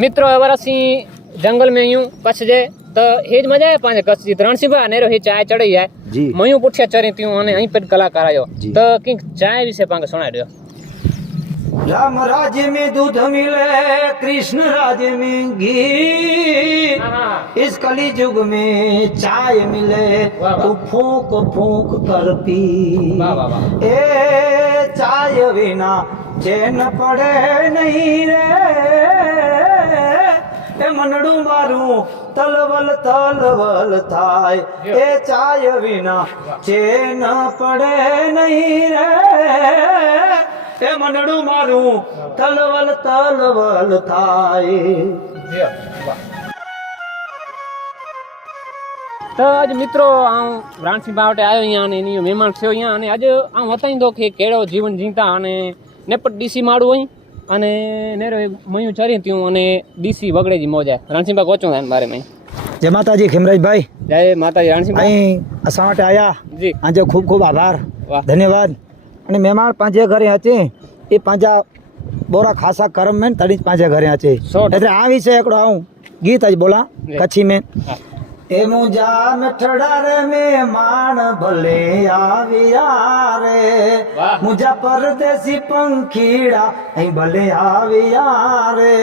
મિત્રો अवर असी जंगल में यूं कच्छ जे त हेज मजा आहे पंहिंजे कच्छ जी रण सिबा नेरो हे चांहि चढ़ी आहे मयूं पुठिया चरी थियूं अने ऐं पर कलाकार आयो त किंग चांहि विषय पाण सुणाए ॾियो राम राज में दूध मिले कृष्ण राज में घी इस कली युग में चाय मिले तो फूक फूक कर पी ए चाय बिना चैन पड़े नहीं रे એ મનડું મારું, તલવલ તલવલ થાય. એ ચાય વિના ચેન પડે નહીં રે. એ મનડું મારું, તલવલ તલવલ થાય. તો આજ મિત્રો હું રાણસિંહ બાવટે આવ્યો અહીંયા અને એની મહેમાન થયો અહીંયા અને આજે હું વતાવી દો કે કેળો જીવન જીવતા અને નેપટ ડીસી માળું અહીં. અને નેરો મયું ચરી ત્યું અને ડીસી વગડેજી મોજા. રાણસિંહબા કોચો થાય મારે મેં જય માતાજી ખેમરાજભાઈ. જય માતાજી રણસિંહભાઈ. અસા માટે આવ્યા જી. આજે ખૂબ ખૂબ આભાર. ધન્યવાદ. અને મહેમાન પાંચે ઘરે હતી એ પાંજા બોરા ખાસા કરમ મેં તડી જ પાંચે ઘરે હતી એટલે આ વિશે એકડો આવું. ગીત જ બોલા. કચ્છી મેં. એ મુજા મઠડા રે મહેમાન ભલે આવ્યા રે. મુજા પરદેશી પંખીડા અહીં ભલે આવ્યા રે.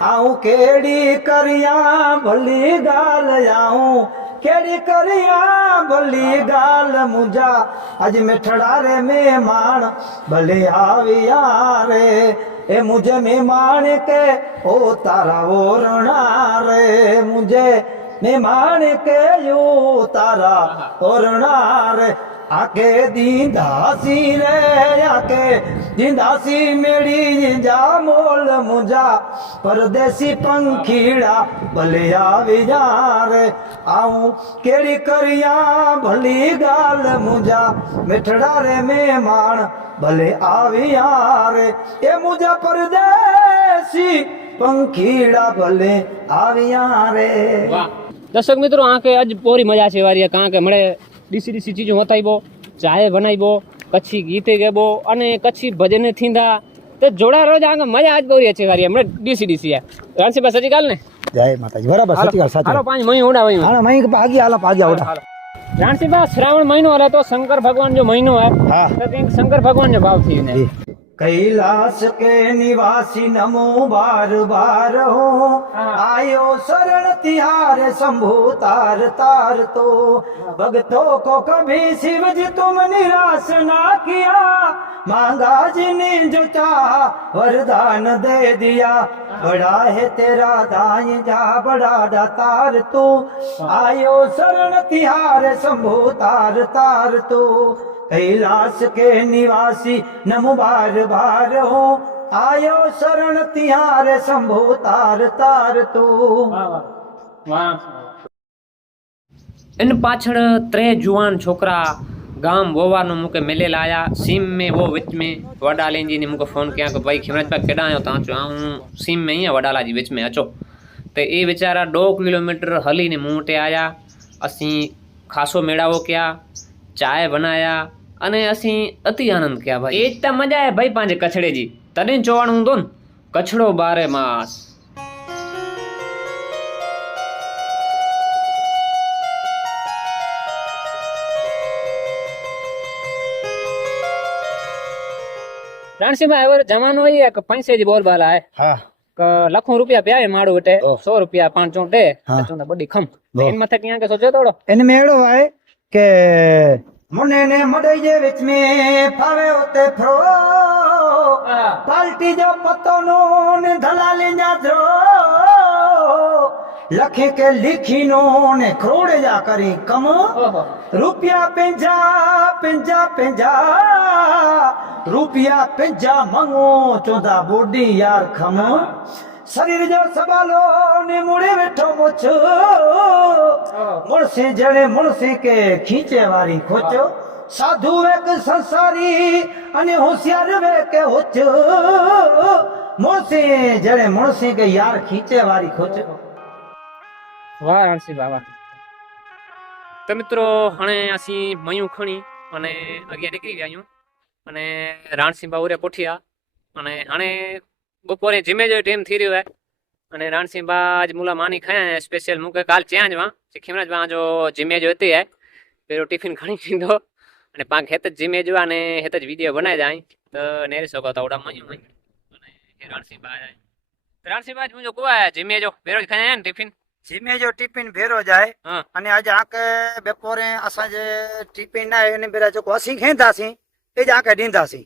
આવું કેડી કર્યા ભલી ગાલ આવું કેડી કર્યા ભલી ગાલ મુજા. આજ મઠડા રે મહેમાન ભલે આવ્યા રે. એ મુજે મહેમાન કે ઓ તારા ઓરણા રે. મુજે મહેમાન કે યો તારા ઓરણા રે આકે દીંદાસી રે, આકે દીંદાસી મેળી જા મોલ મુજા. પરદેશી પંખીડા ભલે આવી જા રે આવું કેડી કરિયા ભલી ગાલ મુજા. મીઠડા રે મહેમાન ભલે આવી રે એ મુજા પરદેશી પંખીડા ભલે આવ્યા રે વાહ. દર્શક મિત્રો આ કે આજ પોરી મજા છે વારી કારણ કે મળે ડીસી ડીસી ચીજો વતાઈબો ચાય બનાવીબો કચ્છી ગીતે ગેબો અને કચ્છી ભજને થીંદા તો જોડા રોજ આ મજા આજ પોરી છે વારી હમણાં ડીસી ડીસી આ. રાણસીબા સચી કાલ ને જય માતાજી બરાબર વાત સાચી હાલો પાંચ મહી ઉડા વયું હાલો મહી ભાગી હાલો ભાગી આવડા રાણસીબા શ્રાવણ મહિનો હાલે તો શંકર ભગવાન જો મહિનો હે હા. તો શંકર ભગવાન જો ભાવ થયું ને. कैलाश के निवासी नमो बार बार हो आयो शरण तिहार शंभु तार तार तो भक्तों को कभी शिव जी तुम निराश ना किया मांगा जी ने जो चाहा वरदान दे दिया बड़ा है तेरा दाई जा बड़ा दातार तू आयो शरण तिहार शंभु तार तार तो કૈલાસ કે નિવાસી નમુ બાર બાર હું. આયો શરણ તિહાર શંભો તાર તાર તું. એન પાછળ ત્રે જુવાન છોકરા ગામ વોવાનો મુકે મેલેલા આયા સીમ મે વો વિચ મે. વડા લેંજી ને મુકે ફોન ક્યાં કે ભાઈ ખિમરાજ પા કેડા આયો? તાં છો હું સીમ મે અહીંયા વડાલા જી વિચ મે અચો. તે એ બિચારા દો કિલોમીટર હલીને મું આયા. અસી ખાસો મેળાવો ક્યાં ચાય બનાયા. અને ਅਸੀਂ અતિ આનંદ ક્યા ભાઈ? એ જ તો મજા આવે ભાઈ પાંજે કછડેજી. તને જોવાનું દો ને. કછડો બારે માસ. રણસિંહભાઈ હવે જમાનો એ કે પૈસેજી બોલ બાલ આય હા લખો રૂપિયા પ્યાય માડું વટે. સો રૂપિયા પાંચ ચોટે. બડી ખમ. એમાં થકી આગળ સોચે થોડો એને મેળો આય કે મને ને મડઈ જે વિચ મે ફાવે ઓતે ફ્રો. પાલટી જો પતો નો ને ધલાલી જા ધ્રો. લખે કે લીખી નો ને ખરોડે જા કરી કમ. રૂપિયા પેંજા પેંજા પેંજા. રૂપિયા પેંજા મંગો ચોદા બોડી યાર ખમ. શરીર જો સબાલો ને મૂળે બેઠો મોછો. મુળસી જણે મુળસી કે ખીચે. વારી ખોચો સાધુ વેક સંસારી અને હોશિયાર વેક હોચો. મુળસી જણે મુળસી કે યાર ખીચે વારી ખોચો. વાહ રણસિંહ બાબા. તો મિત્રો હણે આસી મયું ખણી અને અગિયાર નીકળી ગયા અને રાણસિંહ બાબુરે પોઠિયા. અને હણે બપોરે જીમે જો ટાઈમ થઈ રહ્યો હે. અને રાણસિંહબા બાજ મુલા માની ખાયા સ્પેશિયલ મૂકે કાલ ચ્યાં જ વાં? ખીમરાજ વાં જો જીમે જો હતી હે. પેલો ટિફિન ઘણી લીધો. અને પાંખ હેત જ જીમે જો અને હેત જ વીડિયો બનાવી જાય. તો નેરી શકો તો ઓડા મયું મયું અને એ રાણસિંહબા આયા. રાણસિંહબા આજ મુજો કુવા જીમે જો. બેરોજ ખાયા ને ટિફિન? જીમે જો ટિફિન ભેરો જાય. અને આજે આકે બપોરે અસાं જે ટિફિન ના એને બેરા જો કોસી ખેંદાસી એ જ આકે ડીંદાસી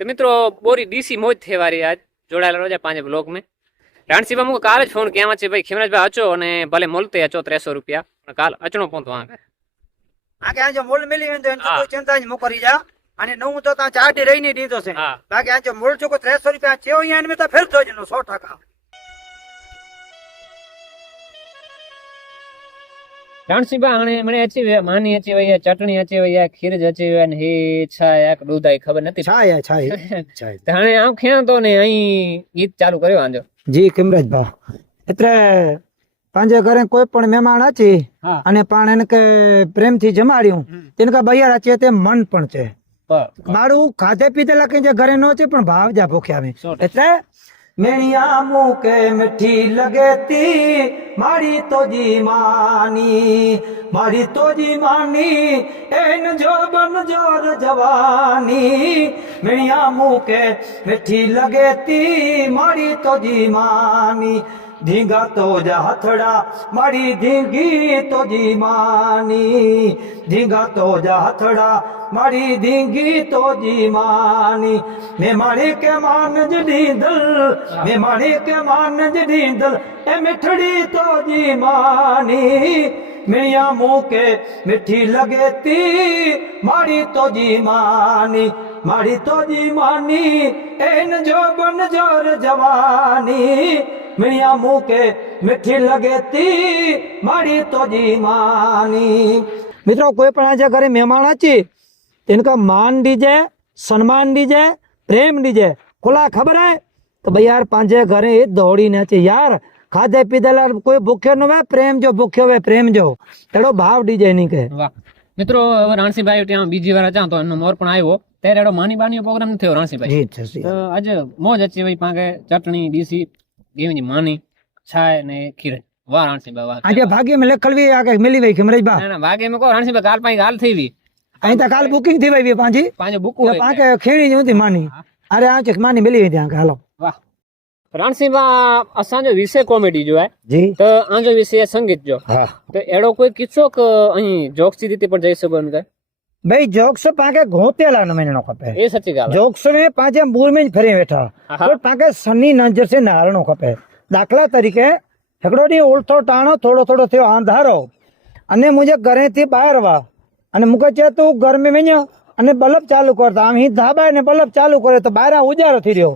તો મિત્રો બોરી ડીસી મોજ થેવારી આજ. જોડાયેલા રોજા પાંચ બ્લોક में રાણસીબા મુકો કાલ જ ફોન ક્યાં છે ભાઈ ખીમરાજભાઈ અચો અને ભલે મોલતે અચો ત્રેસો રૂપિયા પણ કાલ અચણો પહોંચો આ આકે આજે મોલ મિલી હોય તો હા. કોઈ ચિંતા જ મોકરી જા. અને નવું તો ત્યાં ચાટી રહીને દીધો છે. બાકી આજે મૂળ ચોખ્ખો ત્રેસો રૂપિયા છે અહીંયા એને મેં તો સો ટકા. રાણસીબા આણે મને અચી માની અચી વૈયા ચટણી અચી વૈયા ખીર જ અચી ને હે છા દૂધાઈ ખબર નથી. છાય છાય. છાય. તાણે આમ ખેણ ને અહીં ગીત ચાલુ કર્યો આંજો. જી કિમરાજ ભા એટલે પાંજે ઘરે કોઈ પણ મહેમાન આચી અને પણ એને કે પ્રેમથી જમાડ્યું તેને કે બૈયા છે તે મન પણ છે. મારું ખાધે પીધે કઈ જે ઘરે નો છે પણ ભાવ જા ભૂખ્યા. એટલે મેણિયા મૂકે મીઠી લગેતી, મારી તોજી માની, મારી તોજી માની, એન જો બન જોર જવાની. મેણિયા મૂકે મીઠી લગેતી, મારી તોજી માની. ધીંગા તો જા હથડા, મારી ધીંગી તો જી માની. ધીંગા તો જા હથડા, મારી ધીંગી તો જી માની. મેં મારી કે માન જ દીધલ મેં મારી કે માન જ દીધલ એ મીઠડી તો જી માની. મિયા મૂકે મીઠી લગેતી, મારી તો જી માની. મારી તો જી એન જો બન જોર જવાની. મિયા મૂકે મીઠી લગેતી મારી તો જી માની મિત્રો કોઈ પણ આજે ઘરે મહેમાન હતી इनका मान दीजिए सम्मान दीजिए प्रेम दीजिए खुला खबर है तो भाई यार પાંજે ઘરે એ દોડીને છે યાર ખાધે પીધેલા કોઈ ભૂખ્યો ન હોય પ્રેમ જો ભૂખ્યો હોય પ્રેમ જો તેડો ભાવ ડીજે નહીં કે વાહ મિત્રો હવે રાણસીભાઈ ત્યાં બીજી વાર અચાં તો એનો મોર પણ આવ્યો ત્યારે એડો માની બાની પ્રોગ્રામ નથી થયો રાણસીભાઈ જી છે તો આજે મોજ અચી ભાઈ પાંકે ચટણી ડીસી ગેવીની માની છાય ને ખીર. વાહ રાણસીભાઈ વાહ. આજે ભાગ્ય મે લખલવી આગે મિલી વઈ ખમરેજ બા. ના ના વાગે મેં કહો રાણસીભાઈ કાલ પાઈ ગાલ થઈ વી. અહીં તો કાલ બુકિંગ થઈ વઈ પાંજી. પાંચે બુક હોય પાંકે ખેડી જ હતી માની. અરે આ છે માની મિલી વઈ ત્યાં હાલો. વાહ. રાણસીભા અસાંજો વિષય કોમેડી જો હે. જી. તો આંજો વિષય સંગીત જો. હા. તો એડો કોઈ કિસ્સો કે અહીં જોક્સી રીતે પણ જઈ શકો એમ કે ભાઈ જોક્સ પાકે ઘોતેલા નો મહિનો ખપે. એ સચ્ચી ગાલ જોક્સ ને પાંચે બુરમીન ફરી બેઠા. પણ પાકે સની નજર છે નારણો ખપે. દાખલા તરીકે ઠકડોની ઓળથો ટાણો થોડો થોડો થયો આંધારો. અને મુજે ઘરેથી બહાર વા. અને મુકે છે તું ઘર મે મેન્યો અને બલ્બ ચાલુ કરતા આમ હી ધાબાય ને બલ્બ ચાલુ કરે તો બહાર ઉજારો થઈ રહ્યો.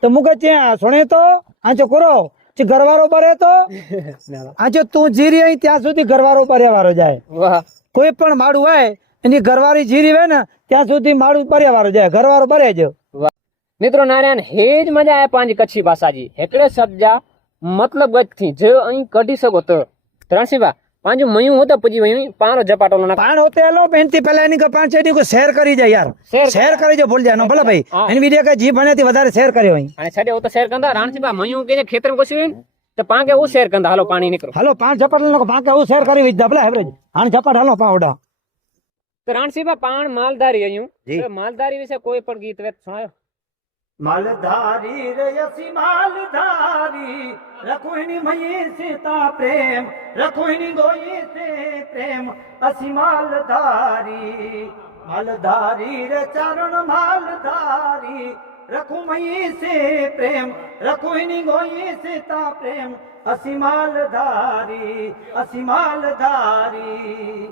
તો મુકે છે સોણે તો આંચો કરો. ઘરવારો બરે તો આંચો તું જીરી ત્યાં સુધી ઘરવારો બરે વારો જાય. કોઈ પણ માડું હોય એની ઘરવાળી જીરી હોય ને ત્યાં સુધી માળું બર્યા જાય ઘરવાળો ભરે જ. મિત્રો નારાયણ હેજ મજા આવે પાંચ કચ્છી ભાષાજી. એટલે સબ્જા મતલબ ગજથી જે અહીં કઢી શકો તો. ત્રણસીબા પાંજુ મયું હોતા પછી મયું પારો જપાટો ના પાણ હોતે એલો પેનથી પહેલા એની કે પાંચ છેડી શેર કરી જાય યાર. શેર કરી જો ભૂલ જાય ભલે ભાઈ. હા. એની વીડિયો કે જી ભણ્યાથી વધારે શેર કર્યો અહીં. અને છેડે હોતો શેર કંદા રાણસીબા મયું કે ખેતર હોય તો પાંકે હું શેર કંદા હાલો પાણી નીકળો. હાલો પાંચ જપાટ લો પાંચ હું શેર કરી વિદ્યા ભલે હેવરેજ આણ જપાટ હાલો પાવડા તો રાણસીબા પાણ માલધારી અહીં માલધારી વિશે કોઈ પણ ગીત વેત સુણાયો માલધારી રયસી માલધારી. રખોઈની મયે સીતા પ્રેમ રખોઈની ગોઈ સે પ્રેમ. અસી માલધારી માલધારી રે ચરણ માલધારી. રખું મયે સે પ્રેમ રખોઈની ગોઈ સીતા પ્રેમ. અસી માલધારી અસી માલધારી.